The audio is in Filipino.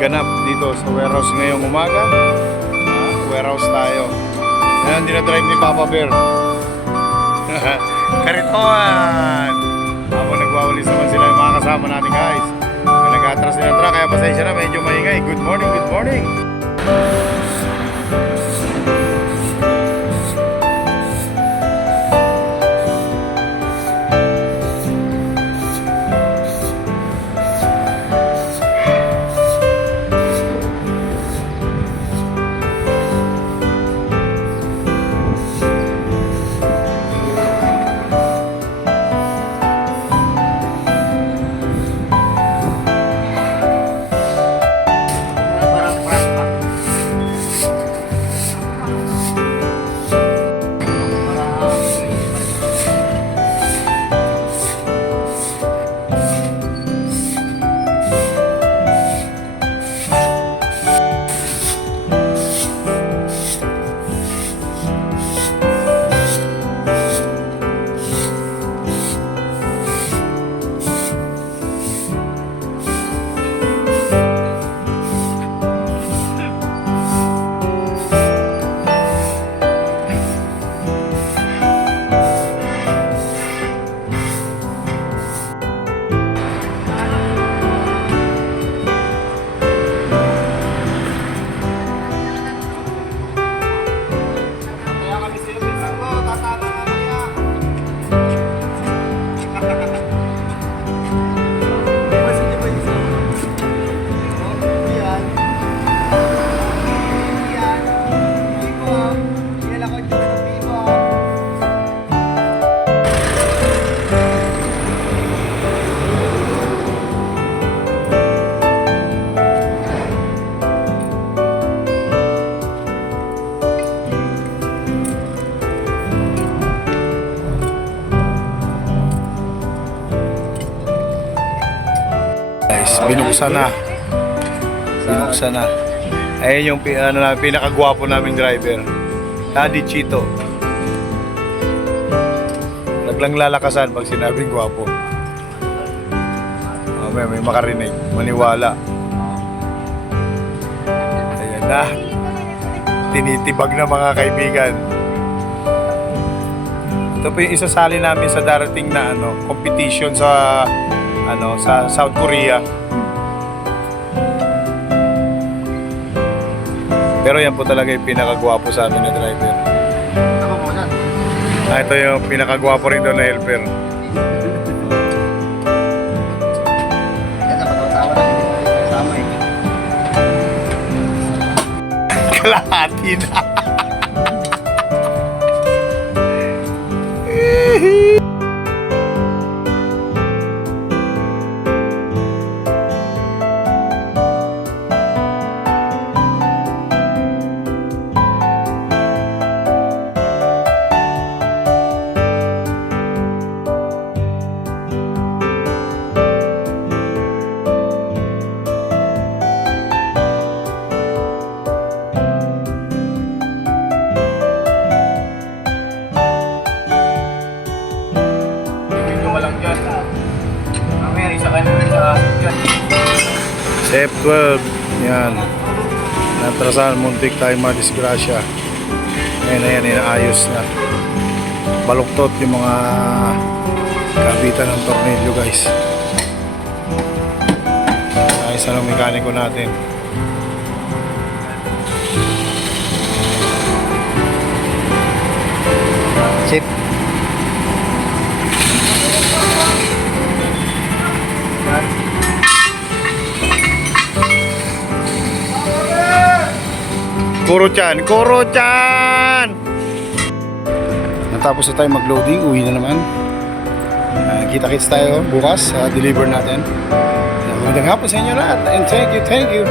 ganap dito sa warehouse ngayong umaga. Warehouse tayo. Ngayon, dinadrive ni Papa Bear. Kariton! Habang nagwawalis naman sila yung mga kasama natin, guys. Nag-atras din ang truck, kaya pasensya na, medyo maingay. Good morning, good morning! Binuksan na. Binuksan na. Ayun yung pinakagwapo naming driver. Daddy Chito. Naglang lalakasan pag sinabing gwapo. May makarinig. Maniwala. Ayan na. Tinitibag na mga kaibigan. Ito po yung isasali namin sa darating na competition sa sa South Korea. Pero yan po talaga yung pinakagwapo sa amin na driver. Ako mo dyan. Ito yung pinakagwapo rin doon na helper. Kaya patawa na hindi mo kasama eh. Kalahati na. F12, yan. Natrasan, muntik tayo madisgrasya. Ngayon na yan, inaayos na. Baluktot yung mga kabitan ng tornilyo, guys. Ayos na ng mekaniko natin. Chip. Kuro-chan! Natapos na tayo mag-loading, uwi na naman. Kita-kits tayo bukas, deliver natin. Magandang hapon sa inyo lahat, and thank you.